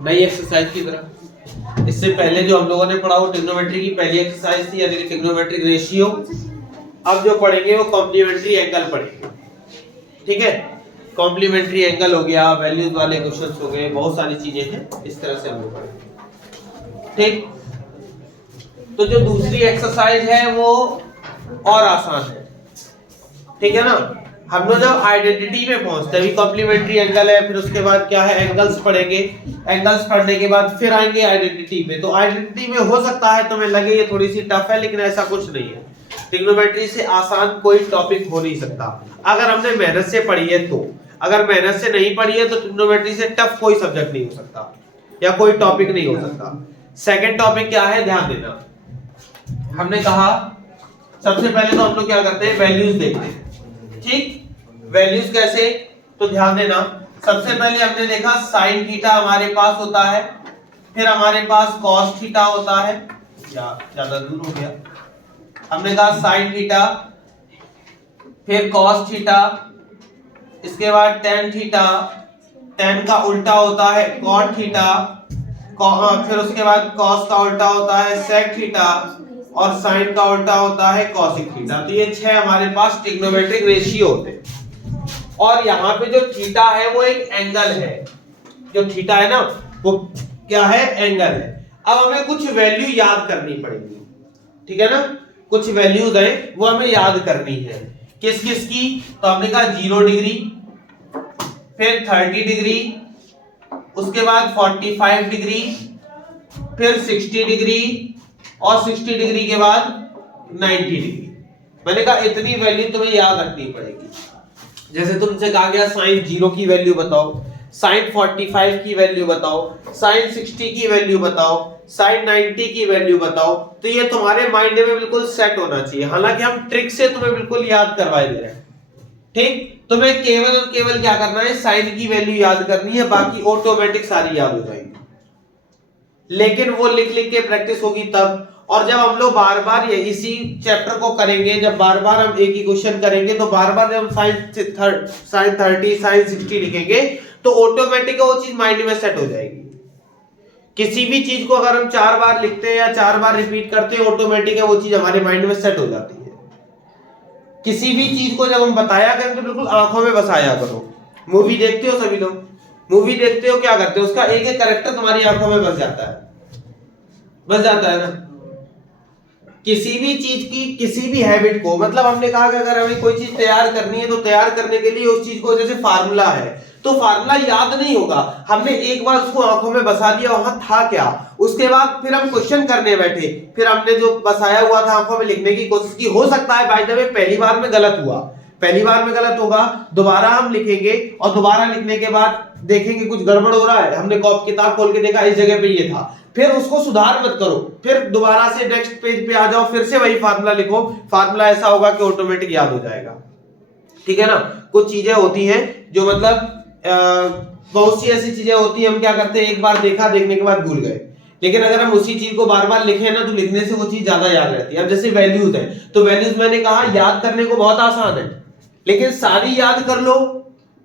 नई एक्सरसाइज की तरफ। इससे पहले जो हम लोगों ने पढ़ा वो ट्रिग्नोमेट्री की पहली एक्सरसाइज थी, यानी कि ट्रिग्नोमेट्रिक रेशियो। अब जो पढ़ेंगे वो कॉम्प्लीमेंट्री एंगल पढ़ेंगे, ठीक है। कॉम्प्लीमेंट्री एंगल हो गया, वैल्यूज वाले क्वेश्चंस हो गए, बहुत सारी चीजें हैं, इस तरह से हम लोग पढ़ेंगे, ठीक। तो जो दूसरी एक्सरसाइज है वो और आसान है, ठीक है ना। हम लोग जब आइडेंटिटी में पहुंचते हैं, कॉम्प्लीमेंट्री एंगल है, फिर उसके बाद क्या है, एंगल्स पढ़ेंगे। एंगल्स पढ़ने के बाद फिर आएंगे आइडेंटिटी में। तो आइडेंटिटी में हो सकता है तुम्हें लगे ये थोड़ी सी टफ है, लेकिन ऐसा कुछ नहीं है। ट्रिग्नोमेट्री से आसान कोई टॉपिक हो नहीं सकता अगर हमने मेहनत से पढ़ी है तो। अगर मेहनत से नहीं पढ़ी है तो ट्रिग्नोमेट्री से टफ कोई सब्जेक्ट नहीं हो सकता या कोई टॉपिक नहीं हो सकता। सेकंड टॉपिक क्या है, ध्यान देना। हमने कहा सबसे पहले तो हम लोग क्या करते हैं, वैल्यूज देखते हैं, ठीक। वैल्यूज कैसे, तो ध्यान देना। सबसे पहले हमने देखा साइन थीटा हमारे पास होता है, फिर हमारे पास कॉस थीटा होता है, ज्यादा दूर हो गया। हमने कहा साइन थीटा, फिर कॉस थीटा, इसके बाद टेन थीटा, टेन का उल्टा होता है कॉट थीटा, फिर उसके बाद कॉस का उल्टा होता है सेक थीटा, और साइन का उल्टा होता है कॉसिक थीटा। तो ये 6 हमारे पास ट्रिग्नोमेट्रिक रेशियो होते हैं। और यहाँ पे जो थीटा है वो एक एंगल है, जो थीटा है ना वो क्या है, एंगल है। अब हमें कुछ वैल्यू याद करनी पड़ेगी, ठीक है ना। कुछ वैल्यूज है वो हमें याद करनी है, किस किस की। तो हमने कहा 0 डिग्री, फिर 30 डिग्री, उसके बाद 45 डिग्री, फिर 60 डिग्री, और 60 डिग्री के बाद 90 डिग्री। मैंने कहा इतनी वैल्यू तुम्हें याद रखनी पड़ेगी। जैसे तुमसे कहा गया साइन 0 की वैल्यू बताओ, साइन 45 की वैल्यू बताओ, साइन 60 की वैल्यू बताओ, साइन 90 की वैल्यू बताओ। तो ये तुम्हारे माइंड में बिल्कुल सेट होना चाहिए। हालांकि हम ट्रिक से तुम्हें बिल्कुल याद करवाए दे रहे हैं, ठीक। तुम्हें केवल और केवल क्या करना है, साइन की वैल्यू याद करनी है, बाकी ऑटोमेटिक सारी याद हो जाएगी। लेकिन वो लिख लिख के प्रैक्टिस होगी तब। और जब हम लोग बार बार ये इसी चैप्टर को करेंगे, जब बार बार हम एक ही क्वेश्चन करेंगे, तो बार बार जब हम साइन 30 साइन 60 लिखेंगे तो ऑटोमेटिक वो चीज माइंड में सेट हो जाएगी। किसी भी चीज को अगर हम 4 बार लिखते हैं या 4 बार रिपीट करते हैं, ऑटोमेटिक वो चीज हमारे माइंड में सेट हो जाती है। किसी भी चीज को जब हम बताया करें तो बिल्कुल आंखों में बसाया करो। मूवी देखते हो सभी लोग, मूवी देखते हो क्या करते हो, उसका एक एक कैरेक्टर तुम्हारी आंखों में बस जाता है, बस जाता है ना। किसी भी चीज की किसी भी हैबिट को, मतलब हमने कहा कि अगर हमें कोई चीज तैयार करनी है तो तैयार करने के लिए उस चीज को, जैसे फार्मूला है तो फार्मूला याद नहीं होगा, हमने एक बार उसको आंखों में बसा दिया वहां था क्या, उसके बाद फिर हम क्वेश्चन करने बैठे, फिर हमने जो बसाया हुआ था आंखों में लिखने की कोशिश की। हो सकता है बाय द वे पहली बार में गलत हुआ, पहली बार में गलत होगा, दोबारा हम लिखेंगे और दोबारा लिखने के बाद देखेंगे कुछ गड़बड़ हो रहा है, हमने किताब खोल के देखा इस जगह पे ये था, फिर उसको सुधार मत करो, फिर दोबारा से नेक्स्ट पेज पे आ जाओ, फिर से वही फार्मूला लिखो। फार्मूला ऐसा होगा कि ऑटोमेटिक याद हो जाएगा, ठीक है ना। कुछ चीजें होती हैं जो मतलब बहुत सी ऐसी चीजें होती हैं, हम क्या करते हैं एक बार देखा, देखने के बाद भूल गए, लेकिन अगर हम उसी चीज को बार बार लिखें ना तो लिखने से वो चीज ज्यादा याद रहती है। अब जैसे वैल्यूज है, तो वैल्यूज मैंने कहा याद करने को बहुत आसान है, लेकिन सारी याद कर लो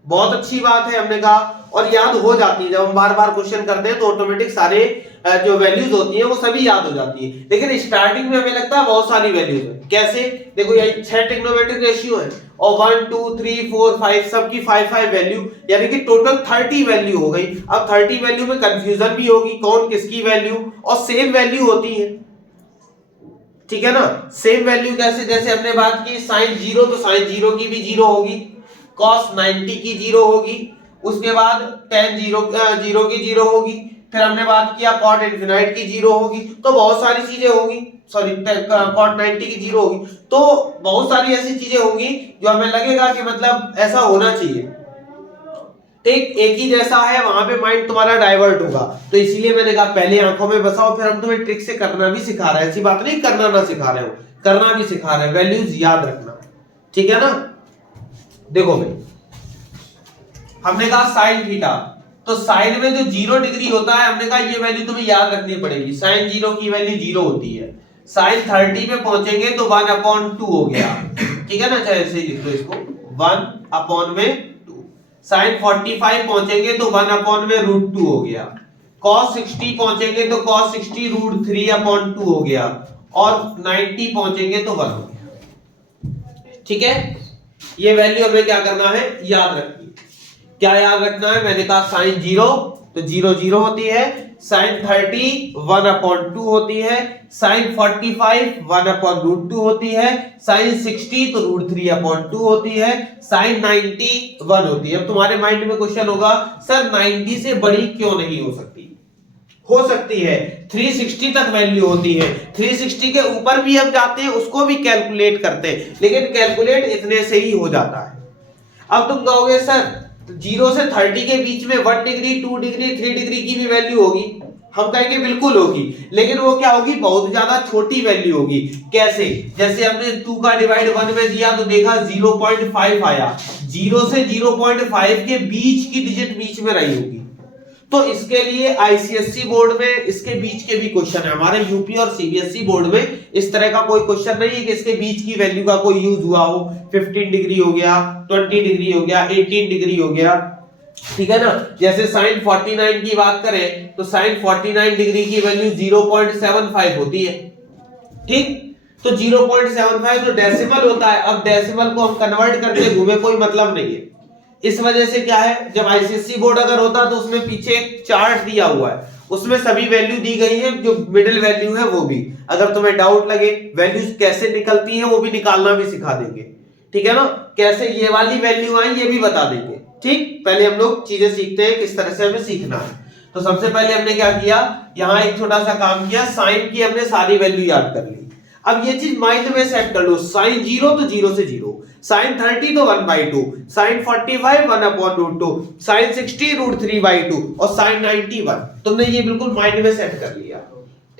बहुत अच्छी बात है हमने कहा, और याद हो जाती है। जब हम बार बार क्वेश्चन करते हैं तो ऑटोमेटिक सारे जो वैल्यूज होती हैं वो सभी याद हो जाती है। लेकिन स्टार्टिंग में हमें लगता है बहुत सारी वैल्यूज है। कैसे, देखो ये 6 ट्रिग्नोमेट्रिक रेशियो है और 1 2 3 4 5 सबकी 5 वैल्यू, यानी कि टोटल 30 वैल्यू हो गई। अब 30 वैल्यू में कंफ्यूजन भी होगी कौन किसकी वैल्यू, और सेम वैल्यू होती है, ठीक है ना। सेम वैल्यू कैसे, जैसे हमने बात की साइन 0 तो साइन 0 की भी 0 होगी, कॉस 90 की 0 होगी, उसके बाद tan 0 की 0 होगी, फिर हमने बात किया कॉट इनफिनाइट की 0 होगी। तो बहुत सारी चीजें होगी, सॉरी कॉट 90 की 0 होगी। तो बहुत सारी ऐसी चीजें होंगी जो हमें लगेगा कि मतलब ऐसा होना चाहिए, एक ही जैसा है, वहां पे माइंड तुम्हारा डाइवर्ट होगा। तो इसीलिए मैंने कहा पहले आंखों में बसाओ, फिर हम तुम्हें ट्रिक से करना भी सिखा रहे हैं। ऐसी बात नहीं करना ना सिखा रहे हो, करना भी सिखा रहे हैं, वैल्यूज याद रखना, ठीक है ना। देखो भाई हमने कहा साइन थीटा, तो साइन में जो 0 डिग्री होता है हमने कहा ये वैल्यू तुम्हें याद रखनी पड़ेगी। साइन 0 की वैल्यू 0 होती है। साइन 30 पे पहुंचेंगे तो 1/2 हो गया, ठीक है ना, चाहे ऐसे ही लिख लो इसको 1/2। साइन 45 पहुंचेंगे तो 1/√2 हो गया, cos 60 पहुंचेंगे तो cos 60 रूट 3/2 हो गया, और 90 पहुंचेंगे तो 1 हो गया। ठीक है, ये वैल्यू हमें क्या करना है, याद रखनी है। क्या याद रखना है, मैंने कहा साइन 0 तो 0 0 होती है, साइन 30 1/2 होती है, साइन 45 1/√2 होती है, साइन 60 तो √3/2 होती है, साइन 90 1 होती है। अब तुम्हारे माइंड में क्वेश्चन होगा, सर 90 से बड़ी क्यों नहीं हो सकती? हो सकती है, 360 तक वैल्यू होती है, 360 के ऊपर भी हम जाते हैं, उसको भी कैलकुलेट करते हैं, लेकिन कैलकुलेट इतने से ही हो जाता है। अब तुम कहोगे सर 0 से 30 के बीच में 1 डिग्री 2 डिग्री 3 डिग्री की भी वैल्यू होगी, हम कहेंगे बिल्कुल होगी, लेकिन वो क्या होगी, बहुत ज्यादा छोटी वैल्यू होगी। कैसे? जैसे हमने 2 का डिवाइड 1 में दिया तो देखा 0.5 आया, 0 से 0.5 के बीच की डिजिट बीच में रही होगी। तो इसके लिए आईसीएससी बोर्ड में इसके बीच के भी क्वेश्चन है, हमारे यूपी और सीबीएसई बोर्ड में इस तरह का कोई क्वेश्चन नहीं है कि इसके बीच की वैल्यू का कोई यूज हुआ हो। 15 डिग्री हो गया, 20 डिग्री हो गया, 18 डिग्री हो गया, ठीक है ना। जैसे साइन 49 की बात करें तो साइन 49 डिग्री की वैल्यू 0.75 होती है, ठीक। तो 0.75 तो डेसिमल होता है। अब डेसिमल को हम कन्वर्ट करके घूमे कोई मतलब नहीं है। इस वजह से क्या है, जब आईसीएससी बोर्ड अगर होता तो उसमें पीछे एक चार्ट दिया हुआ है, उसमें सभी वैल्यू दी गई है, जो मिडिल वैल्यू है वो भी। अगर तुम्हें डाउट लगे वैल्यूज कैसे निकलती है वो भी निकालना भी सिखा देंगे, ठीक है ना। कैसे ये वाली वैल्यू आई ये भी बता देंगे, ठीक। पहले हम लोग चीजें सीखते हैं किस तरह से हमें सीखना है। तो सबसे पहले हमने क्या किया, यहाँ एक छोटा सा काम किया, साइन की हमने सारी वैल्यू याद कर ली। अब ये चीज माइंड में सेट कर लो, साइन 0 तो 0 से 0, साइन 30 तो 1/2, साइन 45 1/√2, साइन 60 √3/2 और साइन 90 1। तुमने ये बिल्कुल माइंड में सेट कर लिया,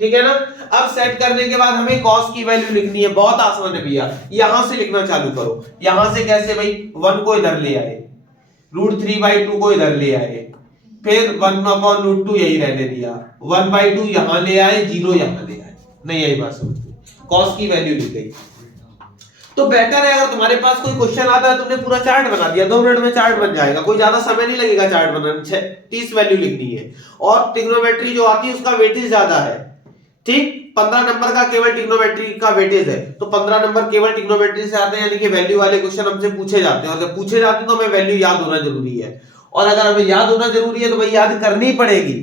ठीक है ना। अब सेट करने के बाद हमें कॉस की वैल्यू लिखनी है, बहुत आसान है भैया। यहां से लिखना चालू करो। यहां से कैसे भाई, 1 को इधर ले आए, √3/2 को इधर ले आए, फिर 1/√2 यही रहने दिया, 1/2 यहां ले आए, 0 यहां ले आए। नहीं आई बात समझ में, कॉस की वैल्यू लिख गई। तो बेटर है अगर तुम्हारे पास कोई क्वेश्चन आता है, तुमने पूरा चार्ट बना दिया, 2 मिनट में चार्ट बन जाएगा, कोई ज्यादा समय नहीं लगेगा चार्ट बनाने। 30 वैल्यू लिखनी है, और ट्रिग्नोमेट्री जो आती है उसका वेटेज ज्यादा है, ठीक। 15 नंबर का केवल ट्रिग्नोमेट्री का वेटेज है, तो 15 नंबर केवल ट्रिग्नोमेट्री से आते हैं, यानी कि वैल्यू वाले क्वेश्चन हमसे पूछे जाते हैं, और जब पूछे जाते हैं तो हमें वैल्यू याद होना जरूरी है। और अगर हमें याद होना जरूरी है तो भाई याद करनी पड़ेगी,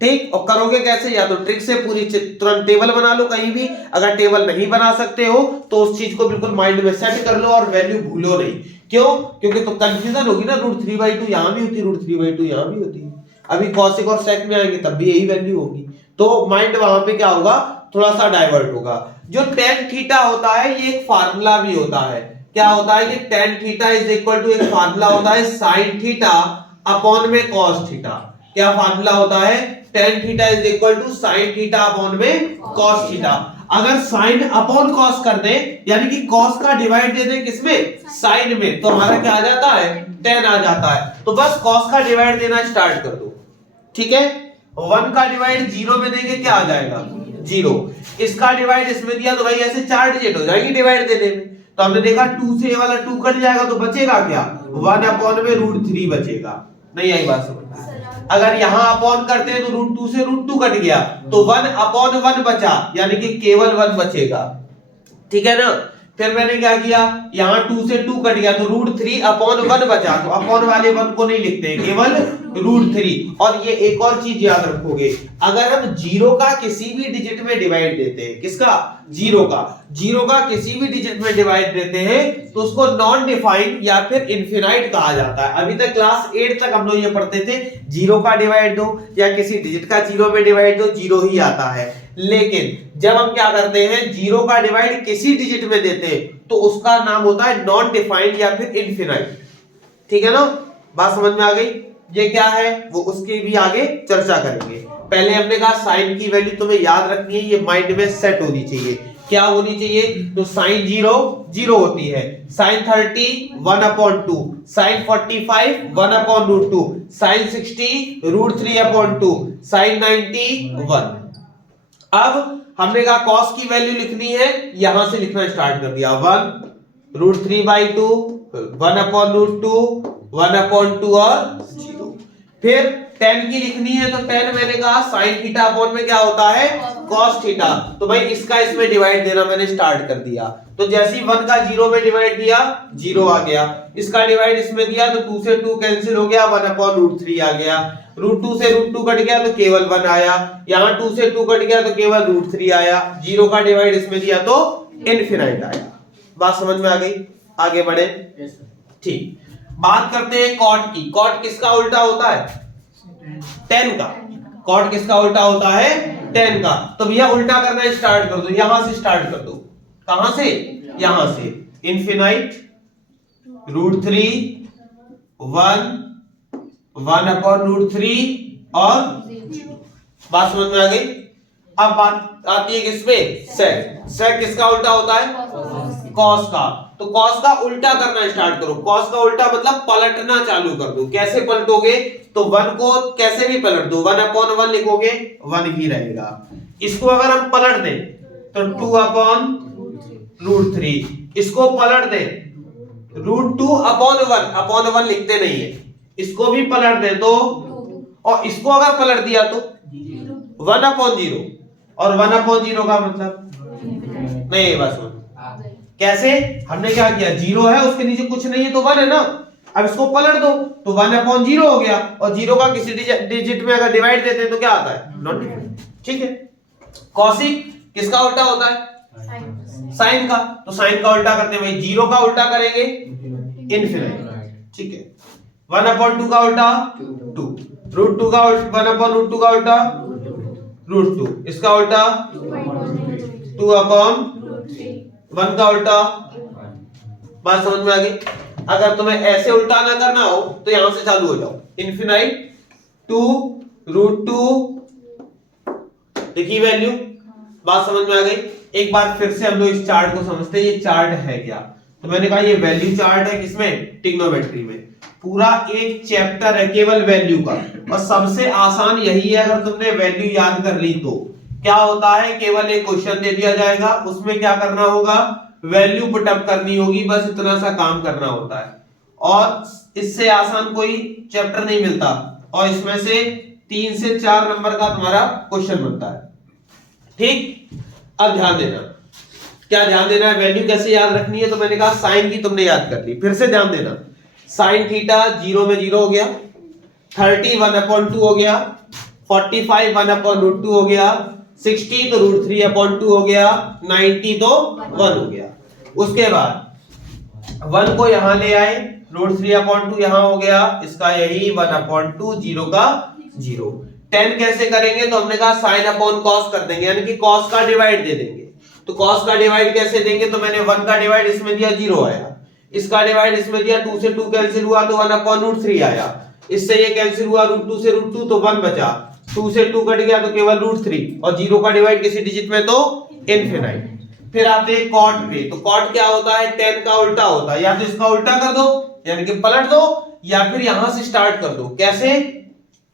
ठीक। और करोगे कैसे, या तो ट्रिक से पूरी तुरंत टेबल बना लो कहीं भी, अगर टेबल नहीं बना सकते हो तो उस चीज को बिल्कुल माइंड में सेट कर लो और वैल्यू भूलो नहीं। क्यों? क्योंकि तो कंफ्यूजन होगी ना, √3/2 यहां भी होती है, √3/2 यहां भी होती है, अभी कॉसेक और सेक में आएंगे तब भी यही वैल्यू होगी, तो माइंड वहां पे क्या होगा, थोड़ा सा डाइवर्ट होगा। जो tan थीटा होता है ये एक फार्मूला भी होता है। क्या होता है कि tan थीटा इज इक्वल टू, एक फार्मूला होता है sin थीटा अपॉन में cos थीटा। क्या फार्मूला होता है, tan थीटा इज इक्वल टू sin थीटा अपॉन में cos थीटा। अगर sin अपॉन cos कर दे, यानी कि cos का डिवाइड दे दे किसमें, sin में, तो हमारा क्या आ जाता है, tan आ जाता है। तो बस cos का डिवाइड देना स्टार्ट कर दो, ठीक है। 1 का डिवाइड 0 में देंगे क्या आ जाएगा, 0। इसका डिवाइड इसमें दिया तो भाई ऐसे 4 डिजिट हो जाएगी डिवाइड देने में। तो हमने देखा 2 से ये वाला 2 कट जाएगा तो बचेगा क्या, 1 अपॉन में √3 बचेगा। नहीं आई बात समझ में? अगर यहां अपॉन करते हैं तो √2 से √2 कट गया, तो 1 अपॉन 1 बचा, यानी कि केवल 1 बचेगा, ठीक है ना। फिर मैंने क्या किया, यहाँ 2 से 2 कट गया तो √3 अपॉन 1 बचा, तो अपॉन वाले 1 को नहीं लिखते हैं, केवल √3। और ये एक और चीज याद रखोगे, अगर हम 0 का किसी भी डिजिट में डिवाइड देते हैं, किसका, 0 का किसी भी डिजिट में डिवाइड देते हैं तो उसको नॉन डिफाइंड या फिर इनफिनाइट कहा जाता है। अभी तक क्लास 8 तक हम लोग ये पढ़ते थे, 0 का डिवाइड दो या किसी डिजिट का 0 में डिवाइड दो, 0 ही आता है। लेकिन जब हम क्या करते हैं, 0 का डिवाइड किसी डिजिट में देते हैं तो उसका नाम होता है नॉन डिफाइंड या फिर इनफिनाइट, ठीक है ना। बात समझ में आ गई? ये क्या है वो उसकी भी आगे चर्चा करेंगे। पहले हमने कहा साइन की वैल्यू तुम्हें याद रखनी है, ये माइंड में सेट होनी चाहिए। क्या होनी चाहिए, तो साइन 0 0 होती है, साइन 30 1/2, साइन 45 1/√2, साइन 60 √3/2, साइन 90 1। अब हमने कहा कॉस की वैल्यू लिखनी है, यहां से लिखना स्टार्ट कर दिया, 1 √3/2, 1/√2, 1/2 और 0। फिर tan की लिखनी है तो tan मैंने कहा sin थीटा अपॉन में क्या होता है cos थीटा। तो भाई इसका इसमें डिवाइड देना मैंने स्टार्ट कर दिया। तो जैसे ही 1 का 0 में डिवाइड दिया 0 आ गया, इसका डिवाइड इसमें दिया तो 2 से 2 कैंसिल हो गया, 1/√3 आ गया, √2 से √2 कट गया तो केवल 1 आया, यहाँ 2 से 2 कट गया तो केवल √3 आया, 0 का डिवाइड इसमें दिया तो इनफिनाइट आया। बात समझ में आ गई? आगे बढ़े। ठीक, बात करते हैं कॉट की। कॉट किसका उल्टा होता है? tan का। कॉट किसका उल्टा होता है? tan का। तो भैया उल्टा करना स्टार्ट कर दो, यहां से स्टार्ट कर दो। कहां से? यहां से। इनफिनाइट √3 1 1/√3 और बात समझ में आ गई? अब बात आती है किस पे? sec। sec किसका उल्टा होता है? cos का। तो cos का उल्टा करना स्टार्ट करो। cos का उल्टा मतलब पलटना चालू कर दो। कैसे पलटोगे? तो 1 को कैसे भी पलट दो, 1/1 लिखोगे 1 ही रहेगा। इसको अगर हम पलट दें तो 2/√3, इसको पलट दें √2/1 लिखते नहीं है, इसको भी पलट दें तो, और इसको अगर पलट दिया तो 1/0, और 1/0 का मतलब नहीं, बस कैसे? हमने क्या किया, 0 है उसके नीचे कुछ नहीं है तो 1 है ना, अब इसको पलट दो तो 1/0 हो गया, और 0 का किसी डिजिट में अगर डिवाइड देते हैं तो क्या आता है? Not divide. ठीक है। कॉसिक किसका उल्टा होता है? साइन का। तो साइन का उल्टा करते हैं भाई, 0 का उल्टा करेंगे इनफिनिट। ठीक है। 1/2 का उल्टा 2, √2 का 1/√2 का उल्टा √2, इसका उल्टा 2/1 का उल्टा। बात समझ में आ गई? अगर तुम्हें ऐसे उल्टा ना करना हो तो यहां से चालू हो जाओ, इनफिनाइट 2 √2 लिखी वैल्यू। बात समझ में आ गई? एक बार फिर से हम लोग इस चार्ट को समझते हैं, ये चार्ट है क्या? तो मैंने कहा ये वैल्यू चार्ट है, किसमें? ट्रिग्नोमेट्री में। पूरा एक चैप्टर है केवल वैल्यू का, और सबसे आसान यही है। अगर तुमने वैल्यू याद कर ली तो क्या होता है, केवल एक क्वेश्चन दे दिया जाएगा, उसमें क्या करना होगा, वैल्यू पुटअप करनी होगी, बस इतना सा काम करना होता है। और इससे आसान कोई चैप्टर नहीं मिलता, और इसमें से 3 से 4 नंबर का तुम्हारा क्वेश्चन बनता है। ठीक, अब ध्यान देना, क्या ध्यान देना है, वैल्यू कैसे याद रखनी है? तो मैंने कहा साइन की तुमने याद कर ली, फिर से ध्यान देना, साइन थीटा 0 में 0 हो गया, 30 1/2 हो गया, 45 1/√2 हो गया, 60 तो √3/2 हो गया, 90 तो 1 हो गया। उसके बाद 1 को यहां ले आए, √3/2 यहां हो गया, इसका यही 1/2, 0 का 0। 10 कैसे करेंगे? तो हमने कहा साइन अपॉन कॉस कर देंगे, यानी कि कॉस का डिवाइड दे देंगे। तो कॉस का डिवाइड कैसे देंगे? तो मैंने 1 का डिवाइड इसमें दिया 0 आया, इसका डिवाइड इसमें दिया 2 से 2 कैंसिल हुआ तो 1/√3 आया, इससे ये कैंसिल हुआ √2 से √2 तो 1 बचा, 2 से 2 कट गया तो केवल √3, और 0 का डिवाइड किसी डिजिट में तो इनफिनाइट। फिर आते हैं कॉट पे। तो कॉट क्या होता है? tan का उल्टा होता है, या तो इसका उल्टा कर दो यानी कि पलट दो, या फिर यहां से स्टार्ट कर दो। कैसे?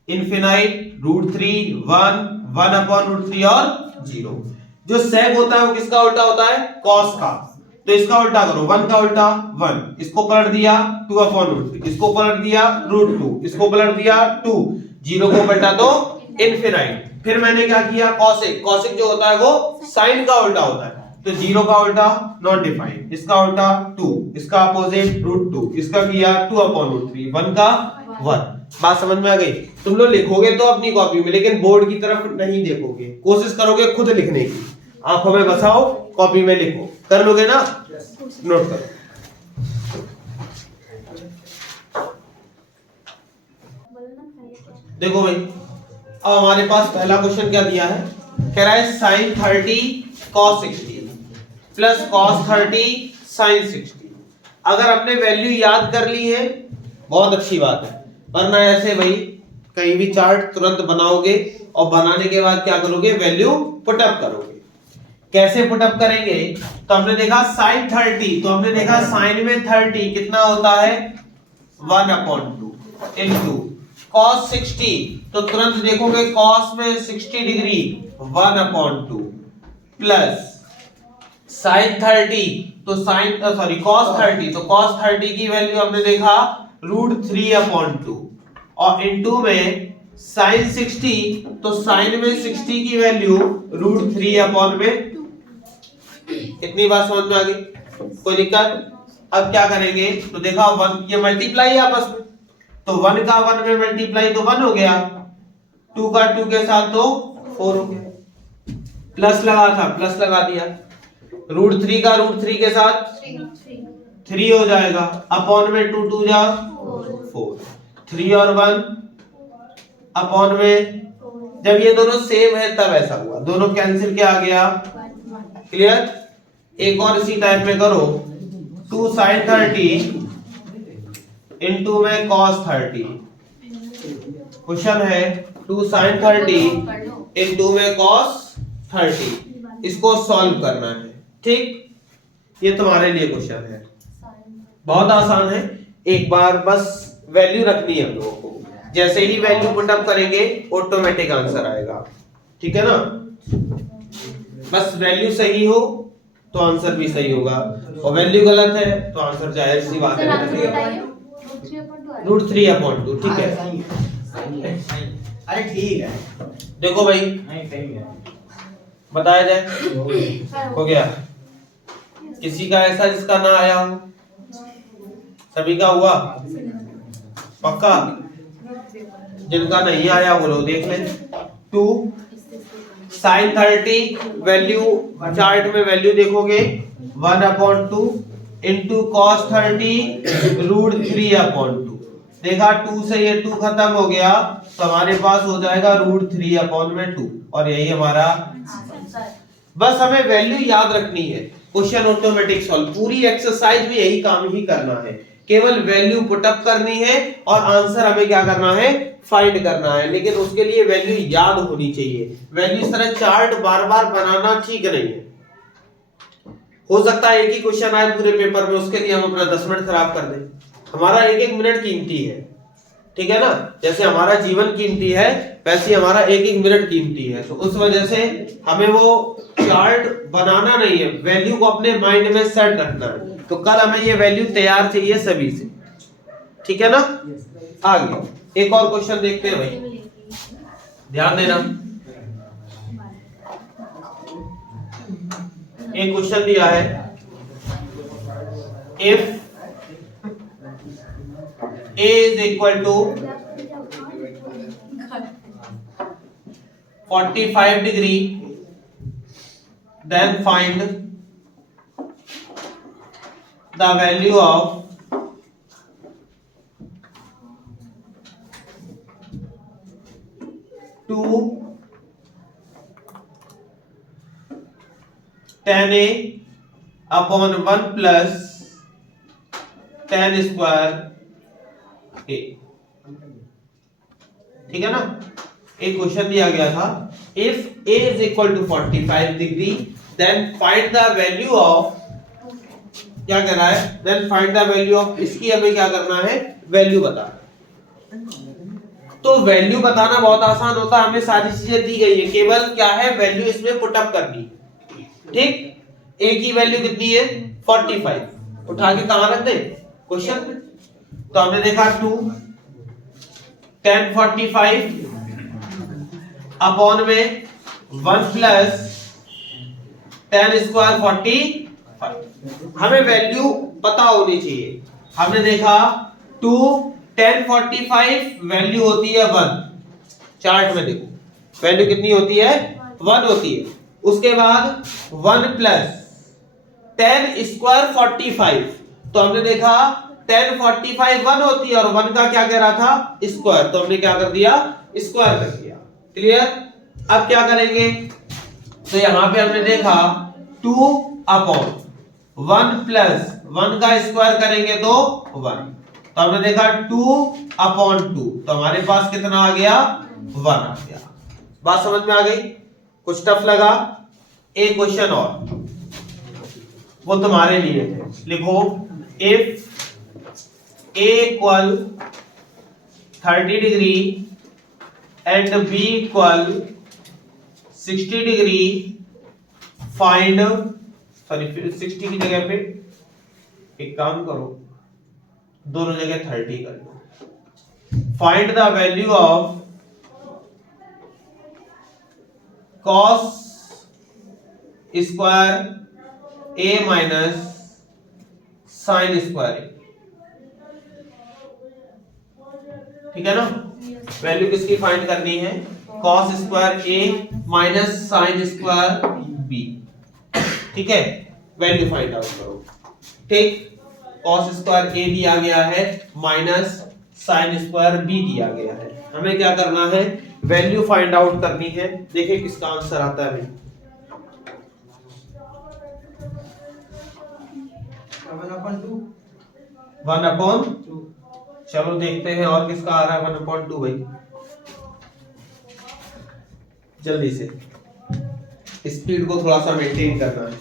इनफिनाइट √3 1 1/√3 और 0। जो sec होता है वो किसका उल्टा होता है? cos का। तो इसका उल्टा करो, 1 का उल्टा 1, इसको पलट दिया 2/√3, इसको पलट दिया √2, इसको पलट दिया 2, 0 को पलटा दो इनफिनाइट। फिर मैंने क्या किया? cosec। cosec जो होता है वो sin का उल्टा होता है, तो 0 का उल्टा नॉट डिफाइंड, इसका उल्टा 2, इसका अपोजिट √2, इसका किया 2/√3, 1 का 1। बात समझ में आ गई? तुम लोग लिखोगे तो अपनी कॉपी में, लेकिन बोर्ड की तरफ नहीं देखोगे, कोशिश करोगे खुद लिखने की, आंखों में बसाओ, कॉपी में लिखो। कर लोगे ना? नोट करो। देखो भाई, अब हमारे पास पहला क्वेश्चन क्या दिया है, कह रहा है sin 30 cos 60 plus cos 30 sin 60। अगर हमने वैल्यू याद कर ली है बहुत अच्छी बात है, वरना ऐसे भाई कहीं भी चार्ट तुरंत बनाओगे और बनाने के बाद क्या करोगे, वैल्यू पुटअप करोगे। कैसे पुटअप करेंगे? तो हमने देखा sin 30, तो हमने देखा sin में 30 कितना होता है 1/2 इनटू cos 60, तो तुरंत देखोगे cos में 60 डिग्री 1/2 प्लस sin 30, तो cos 30, तो cos 30 की वैल्यू हमने देखा √3/2 और इनटू में साइन 60, तो साइन में 60 की वैल्यू √3 अपॉन में, इतनी बात समझ में आ गई? कोई दिक्कत? अब क्या करेंगे, तो देखा 1 ये मल्टीप्लाई आपस में, तो 1 का 1 में मल्टीप्लाई तो 1 हो गया, 2 का 2 के साथ तो 4 हो गया, प्लस लगा था प्लस लगा दिया, √3 का √3 के साथ 3 हो जाएगा, अपॉन में 2 2 जा 4, 3 और 1 अपॉन में, जब ये दोनों सेम है तब ऐसा हुआ, दोनों कैंसिल क्या आ गया, क्लियर? एक और इसी टाइप में करो, 2 sin 30 इनटू में cos 30, क्वेश्चन है 2 sin 30 इनटू में cos 30, इसको सॉल्व करना है, ठीक? ये तुम्हारे लिए क्वेश्चन है, बहुत आसान है, एक बार बस वैल्यू रखनी है हम लोगों को, जैसे ही वैल्यू पुट अप करेंगे ऑटोमेटिक आंसर आएगा, ठीक है ना? बस वैल्यू सही हो तो आंसर भी सही होगा, और वैल्यू गलत है तो आंसर जाहिर सी बात है √3/2, ठीक है? अरे ठीक है, देखो भाई बताया जाए, हो गया? किसी का ऐसा जिसका ना आया हो? सभी का हुआ पक्का? जिनका नहीं आया वो लोग देख लें। 2 sin 30 वैल्यू चार्ट में वैल्यू देखोगे 1/2 इंटू cos 30 √3/2, देखा 2 से ये 2 खत्म हो गया तो हमारे पास हो जाएगा √3/2, और यही हमारा, बस हमें वैल्यू याद रखनी है, क्वेश्चन ऑटोमेटिक सॉल्व, पूरी एक्सरसाइज में यही काम ही करना है, केवल वैल्यू पुटअप करनी है और आंसर हमें क्या करना है, फाइंड करना है, लेकिन उसके लिए वैल्यू याद होनी चाहिए। वैल्यू इस तरह चार्ट बार बार बनाना ठीक नहीं है, हो सकता है एक ही क्वेश्चन आए पूरे पेपर में, उसके लिए हम अपना 10 मिनट खराब कर दें, हमारा एक एक मिनट कीमती है, ठीक है ना? जैसे हमारा जीवन कीमती है वैसे हमारा एक एक मिनट कीमती है, तो उस वजह से हमें वो चार्ट बनाना नहीं है, वैल्यू को अपने माइंड में सेट रखना है, तो कल हमें ये वैल्यू तैयार चाहिए सभी से, ठीक है ना? आगे एक और क्वेश्चन देखते हैं भाई, ध्यान देना, एक क्वेश्चन दिया है, if A is equal to 45 degree, then find the value of two tan A upon 1 plus tan square A, ठीक है ना? एक क्वेश्चन दिया गया था, इफ A is equal to 45 degree then find the value of, क्या कह रहा है, then find the value of, इसकी हमें क्या करना है, वैल्यू बताना। तो वैल्यू बताना बहुत आसान होता है, हमें सारी चीजें दी गई है, केवल क्या है, वैल्यू इसमें पुट अप करनी, ठीक? A की वैल्यू कितनी है, 45, उठा के कहां रख दे, क्वेश्चन में, तो हमने देखा 2 tan 45 अपॉन में 1 प्लस tan स्क्वायर 45, हमें वैल्यू पता होनी चाहिए, हमने देखा 2 tan 45 वैल्यू होती है 1, चार्ट में देखो वैल्यू कितनी होती है, 1 होती है, उसके बाद 1 प्लस tan स्क्वायर 45, तो हमने देखा tan 45 1 होती है और 1 का क्या कह रहा था, स्क्वायर, तो हमने क्या कर दिया, स्क्वायर कर दिया, क्लियर? अब क्या करेंगे, तो यहां पे हमने देखा 2 अपॉन 1 प्लस 1 का स्क्वायर करेंगे तो 1, तो हमने देखा 2 अपॉन 2, तो हमारे पास कितना आ गया, 1 आ गया। बात समझ में आ गई? कुछ टफ लगा? एक क्वेश्चन और, वो तुम्हारे लिए है, लिखो, if A equal 30 degree and B equal 60 degree, find, sorry 60 की जगह पे एक काम करो, दोनों जगह 30 कर लो, find the value of cos square a minus sine square a, ठीक है ना। वैल्यू किसकी फाइंड करनी है, cos square a minus sine square b, ठीक है। वैल्यू फाइंड आउट करो, ठीक। कॉस स्क्वायर ए दिया गया है माइनस साइन स्क्वायर बी दिया गया है, हमें क्या करना है, वैल्यू फाइंड आउट करनी है। देखिए किसका आंसर आता है, 1/2। चलो देखते हैं और किसका आ रहा है 1/2 भाई, जल्दी से। स्पीड को थोड़ा सा मेंटेन करना है,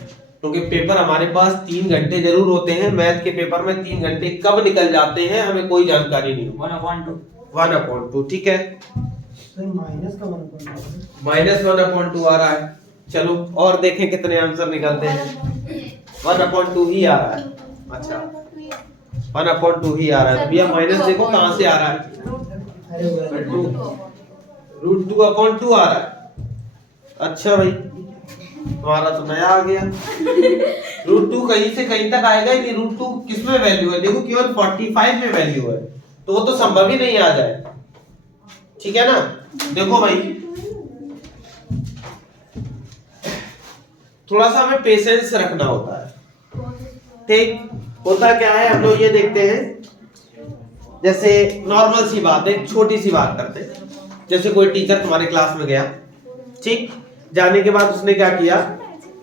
क्योंकि पेपर हमारे पास 3 घंटे जरूर होते हैं। मैथ के पेपर में 3 घंटे कब निकल जाते हैं हमें कोई जानकारी नहीं। 1/2, ठीक है। -1/2 आ रहा है। चलो और देखें कितने आंसर निकलते हैं। 1/2 ही आ रहा है। अच्छा 1/2 ही आ रहा है। भैया माइनस देखो कहां से आ रहा है, √2/2 आ रहा है। अच्छा भाई तुम्हारा तो नया आ गया। √2 कहीं से कहीं तक आएगा ही नहीं। √2 किस में वैल्यू है, देखो केवल 45 में वैल्यू है, तो वो तो संभव ही नहीं आ जाए, ठीक है ना। देखो भाई थोड़ा सा हमें पेशेंस रखना होता है, ठीक। होता क्या है, हम लोग ये देखते हैं, जैसे नॉर्मल सी बात है, छोटी सी बात करते हैं। जैसे कोई टीचर तुम्हारे क्लास में गया, ठीक, जाने के बाद उसने क्या किया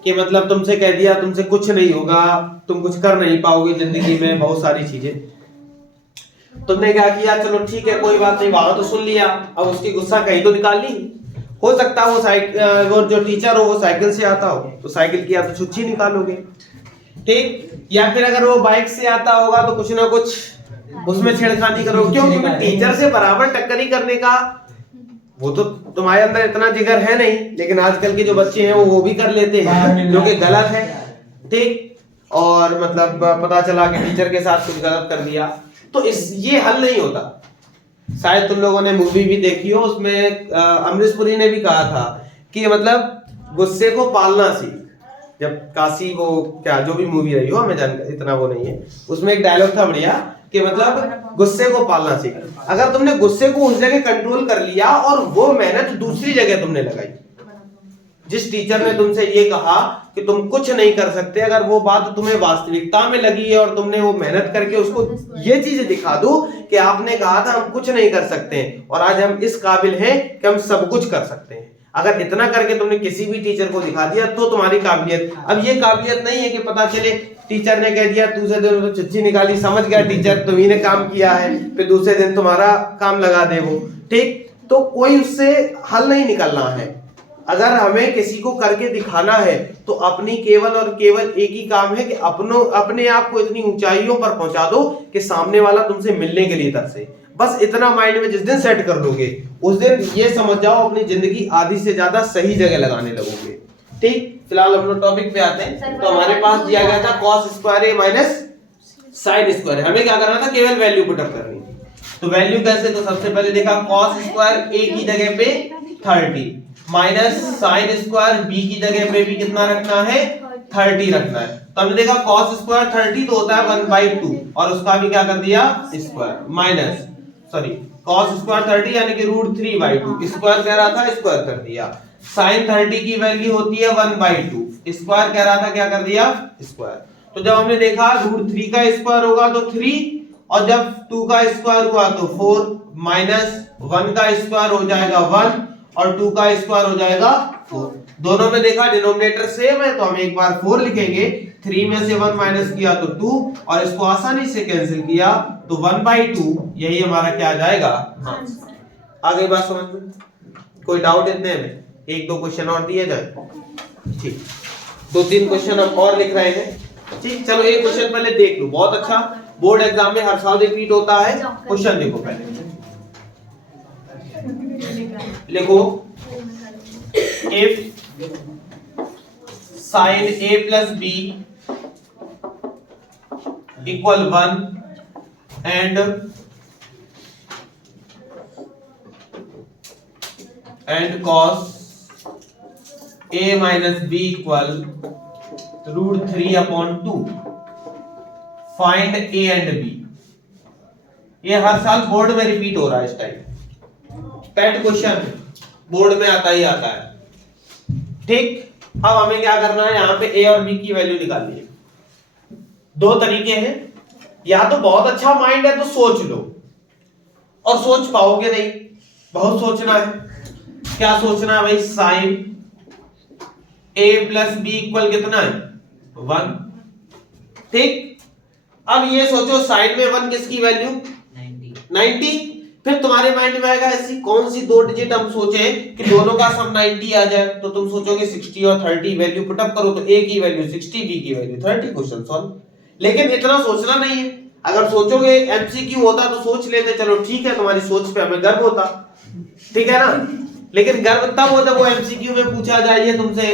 कि मतलब तुमसे कह दिया तुमसे कुछ नहीं होगा, तुम कुछ कर नहीं पाओगे जिंदगी में, बहुत सारी चीजें। तुमने क्या किया, चलो ठीक है कोई बात नहीं, वहां तो सुन लिया, अब उसकी गुस्सा कहीं तो निकाल ली। हो सकता है वो जो टीचर हो वो साइकिल से आता हो, तो साइकिल की या तो छुच्ची निकालोगे, ठीक, या फिर अगर वो बाइक से आता होगा तो कुछ ना कुछ उसमें छेड़खानी करोगे। क्यों, क्योंकि टीचर से बराबर टक्कर ही करने का वो तो तुम्हारे अंदर इतना जिगर है नहीं, लेकिन आजकल के जो बच्चे हैं वो भी कर लेते हैं, जो कि गलत है, ठीक। और मतलब पता चला कि टीचर के साथ कुछ गलत कर दिया, तो ये हल नहीं होता। शायद तुम लोगों ने मूवी भी देखी हो, उसमें अमरीश पुरी ने भी कहा था कि मतलब गुस्से को पालना सीख। जब काशी वो क्या जो भी मूवी रही हो, हमें इतना वो नहीं है, उसमें एक डायलॉग था बढ़िया कि मतलब गुस्से को पालना सीख। अगर तुमने गुस्से को उस जगह कंट्रोल कर लिया और वो मेहनत दूसरी जगह तुमने लगाई, जिस टीचर ने तुमसे ये कहा कि तुम कुछ नहीं कर सकते, अगर वो बात तुम्हें वास्तविकता में लगी है और तुमने वो मेहनत करके उसको ये चीजें दिखा दो कि आपने कहा था हम कुछ नहीं कर सकते और आज हम इस काबिल हैं कि हम सब कुछ कर सकते हैं, अगर इतना करके तुमने किसी भी टीचर को दिखा दिया तो तुम्हारी काबिलियत। अब ये काबिलियत नहीं है कि पता चले टीचर ने कह दिया दूसरे दिन तो चिट्ठी निकाली, समझ गया टीचर तुम्ही ने काम किया है, फिर दूसरे दिन तुम्हारा काम लगा दे वो, ठीक। तो कोई उससे हल नहीं निकलना है। अगर हमें किसी को करके दिखाना है तो अपनी केवल और केवल एक ही काम है कि अपने आप को इतनी ऊंचाइयों पर पहुंचा दो कि सामने वाला तुमसे मिलने के लिए तरसे। बस इतना माइंड में जिस दिन सेट कर लोगे उस दिन ये समझ जाओ अपनी जिंदगी आधी से ज्यादा सही जगह लगाने लगोगे, ठीक। फिलहाल हम लोग टॉपिक पे आते हैं। तो हमारे पास दिया गया था cos square a minus sine square, हमें क्या करना था, केवल वैल्यू पुट अप करनी। तो वैल्यू कैसे, तो सबसे पहले देखा cos स्क्वायर ए की जगह पे 30 माइनस साइन स्क्वायर बी की जगह पे भी कितना रखना है, 30 रखना है। तो हमने देखा cos स्क्वायर 30 तो होता है 1/2 और उसका भी क्या कर दिया square, minus sorry cos square 30 यानी कि √3/2, स्क्वायर कह रहा था स्क्वायर कर दिया। sin 30 की वैल्यू होती है 1/2, स्क्वायर कह रहा था क्या कर दिया स्क्वायर। तो जब हमने देखा √3 का स्क्वायर होगा तो 3 और जब 2 का स्क्वायर हुआ तो 4 माइनस 1 का स्क्वायर हो जाएगा 1 और 2 का स्क्वायर हो जाएगा 4। दोनों में देखा डिनोमिनेटर सेम है तो हम एक बार 4 लिखेंगे, 3 में से 1 माइनस किया तो 2 और इसको आसानी से कैंसिल किया तो 1/2 यही हमारा क्या आ जाएगा आंसर। आगे बात समझ में, कोई डाउट इतने में, एक दो क्वेश्चन और दिए जाए, ठीक। 2-3 क्वेश्चन हम और लिख रहे हैं, ठीक। चलो एक क्वेश्चन पहले देख लो, बहुत अच्छा, बोर्ड एग्जाम में हर साल रिपीट होता है। क्वेश्चन देखो पहले, लिखो if sin a plus b equal 1 and cos a minus b equal √3/2 find a and b। ये हर साल बोर्ड में रिपीट हो रहा है इस टाइप पेट क्वेश्चन बोर्ड में आता ही आता है। ठीक, अब हमें क्या करना है, यहाँ पे a और b की वैल्यू निकालनी है। दो तरीके हैं, या तो बहुत अच्छा माइंड है तो सोच लो और सोच पाओगे नहीं, बहुत सोचना है। क्या सोचना है भाई, sine a plus b equal कितना है 1। ठीक, अब ये सोचो साइन में 1 किसकी वैल्यू 90। फिर तुम्हारे माइंड में आएगा ऐसी कौन सी दो डिजिट हम सोचे कि दोनों का सम 90 आ जाए, तो तुम सोचोगे 60 और 30 वैल्यू पुट अप करो तो a की वैल्यू 60 b की वैल्यू 30, क्वेश्चन सॉल्व। लेकिन इतना सोचना नहीं है, अगर सोचोगे एमसीक्यू होता तो सोच लेते, चलो ठीक है, तुम्हारी सोच पे हमें गर्व होता, ठीक है ना। लेकिन गर्व तब हो जब वो एमसीक्यू में पूछा जाए, ये तुमसे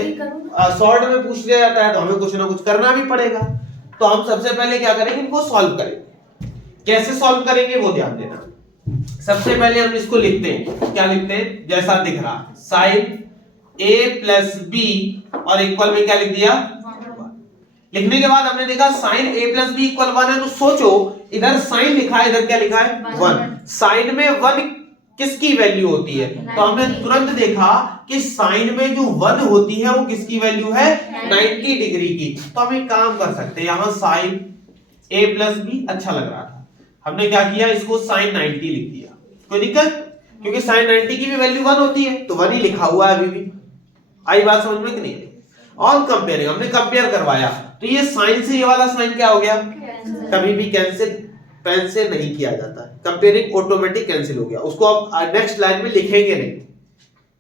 शॉर्ट में पूछ लिया जाता है तो हमें कुछ ना कुछ करना भी पड़ेगा। तो हम सबसे पहले क्या करेंगे, इनको सॉल्व करेंगे। कैसे सॉल्व करेंगे वो ध्यान देना। सबसे पहले हम इसको लिखते हैं, क्या लिखते हैं, जैसा दिख रहा साइन a प्लस b और इक्वल में क्या लिख दिया, लिखने के बाद हमने देखा sine a plus b equal 1 है, तो सोचो इधर साइन लिखा है, इधर क्या लिखा है 1। साइन में 1 किसकी वैल्यू होती है, तो हमने तुरंत देखा कि साइन में जो 1 होती है वो किसकी वैल्यू है 90 डिग्री की। तो हम एक काम कर सकते हैं, यहां साइन a प्लस बी अच्छा लग रहा था, हमने क्या किया, इसको साइन 90 लिख दिया। कोई दिक्कत, क्योंकि साइन 90 की भी वैल्यू 1 होती है तो 1 ही लिखा हुआ है अभी भी। आई बात समझ में कि नहीं? ऑन कंपेयरिंग हमने कंपेयर करवाया, तो ये साइन से ये वाला साइन क्या हो गया, कभी भी कैंसिल पेन से नहीं किया जाता है, कंपेयरिंग ऑटोमेटिक कैंसिल हो गया, उसको अब नेक्स्ट लाइन में लिखेंगे नहीं।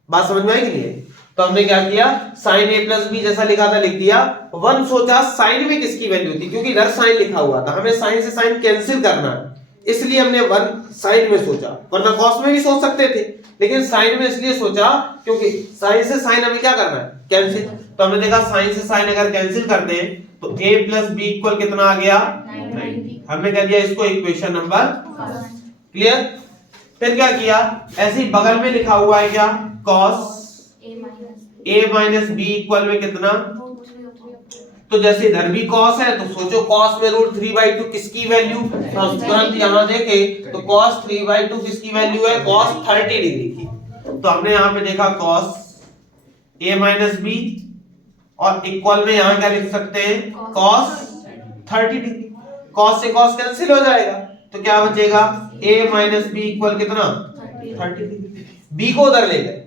बात समझ में आई कि नहीं? तो हमने क्या किया, साइन a प्लस बी जैसा लिखा था लिख दिया। 1 सोचा साइन में किसकी वैल्यू थी, क्योंकि इधर साइन लिखा हुआ था, हमें साइन से साइन कैंसिल करना है, इसलिए हमने 1 साइन में सोचा, वरना कॉस में भी सोच सकते थे, लेकिन साइन में इसलिए सोचा क्योंकि साइन से साइन हमें क्या करना है, कैंसिल। तो हमने देखा साइन से साइन अगर कैंसिल कर दें तो a प्लस बी इक्वल कितना आ गया 90। हमने कह दिया इसको इक्वेशन नंबर क्लियर। फिर क्या किया, ऐसे ही बगल में लिखा हुआ है क्या, cos a minus b equal में कितना, तो जैसे इधर भी cos है तो सोचो cos में √3/2 किसकी वैल्यू, तो तुरंत यहां देखे तो cos 3/2 किसकी वैल्यू है, cos 30 डिग्री की। तो हमने यहां पे देखा cos a माइनस बी और इक्वल में यहां क्या लिख सकते हैं, cos 30 डिग्री। cos से cos कैंसिल हो जाएगा, तो क्या बचेगा, a माइनस बी इक्वल कितना 30 डिग्री। b को उधर ले गए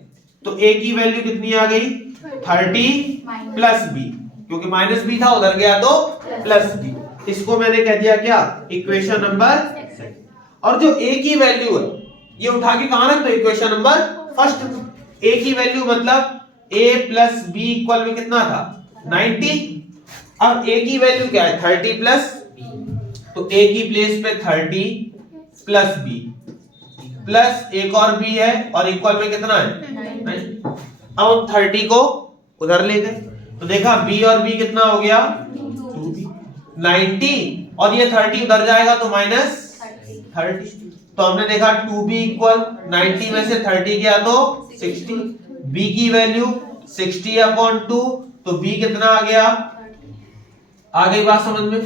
तो a की वैल्यू कितनी आ गई 30 प्लस b, क्योंकि माइनस b था उधर गया तो प्लस b। इसको मैंने कह दिया क्या, इक्वेशन नंबर। और जो a की वैल्यू है ये उठा के कहां रख दो, इक्वेशन नंबर फर्स्ट। a की वैल्यू मतलब a प्लस b इक्वल में कितना था 90। अब a की वैल्यू क्या है 30 प्लस, तो a की प्लेस पे 30 प्लस b प्लस एक और b है और इक्वल में कितना है 90। अब हम 30 को उधर ले गए तो देखा b और b कितना हो गया 2b 90, और ये 30 उधर जाएगा तो माइनस 30। तो हमने देखा 2b इक्वल 90 में से 30 गया तो 60, b की वैल्यू 60/2, तो b कितना आ गया, आ गई बात समझ में।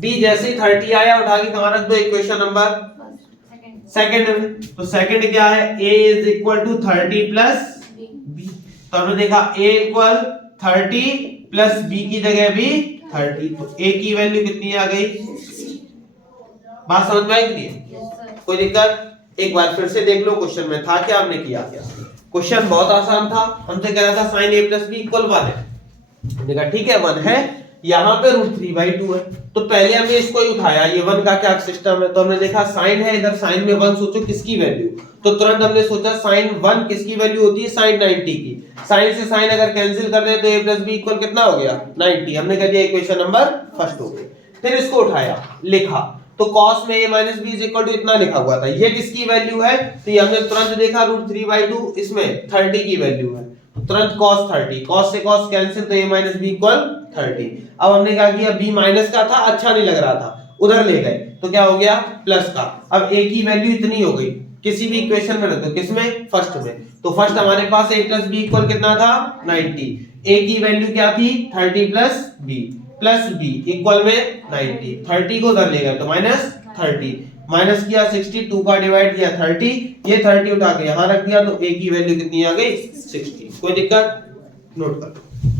b जैसे ही 30 आया उठा के कहां रख दो, इक्वेशन नंबर सेकंड में। तो सेकंड क्या है, a is equal to 30 plus b। तो हमने देखा a इक्वल 30 प्लस b की जगह भी 30, तो a की वैल्यू कितनी आ गई, बात समझ में आई कि नहीं? कोई दिक्कत? एक बार फिर से देख लो क्वेश्चन में था क्या, हमने किया क्या। क्वेश्चन बहुत आसान था, हमसे कह रहा था sine a plus b equal 1 है, हमने कहा ठीक है 1 है, यहाँ पे √3/2 है, तो पहले हमने इसको ही उठाया, ये 1 का क्या सिस्टम है। तो हमने देखा साइन है, इधर साइन में 1 सोचो किसकी वैल्यू, तो तुरंत हमने सोचा साइन 1 किसकी वैल्यू होती है, साइन 90 की। साइन से साइन अगर कैंसिल कर दे तो a प्लस बी इक्वल कितना हो गया 90। हमने कह दिया इक्वेशन नंबर फर्स्ट हो गई। फिर इसको उठाया लिखा, तो cos में a minus b is equal to इतना लिखा हुआ था, ये किसकी वैल्यू है, तो ये हमने तुरंत देखा √3/2 इसमें 30 की वैल्यू है, तुरंत cos 30, cos से cos कैंसिल तो a माइनस बी इक्वल 30। अब हमने क्या किया, b माइनस का था, अच्छा नहीं लग रहा था, उधर ले गए तो क्या हो गया प्लस का। अब a की वैल्यू इतनी हो गई, किसी भी इक्वेशन में रख दो, किसमें, फर्स्ट में। तो फर्स्ट हमारे पास a प्लस बी इक्वल कितना था 90, a की वैल्यू क्या थी 30 प्लस b इक्वल में 90, 30 को उधर ले गए तो माइनस 30, माइनस किया 62 का डिवाइड किया 30, ये 30 उठा के यहाँ रख दिया तो a की वैल्यू कितनी आ गई 60। कोई दिक्कत, नोट कर।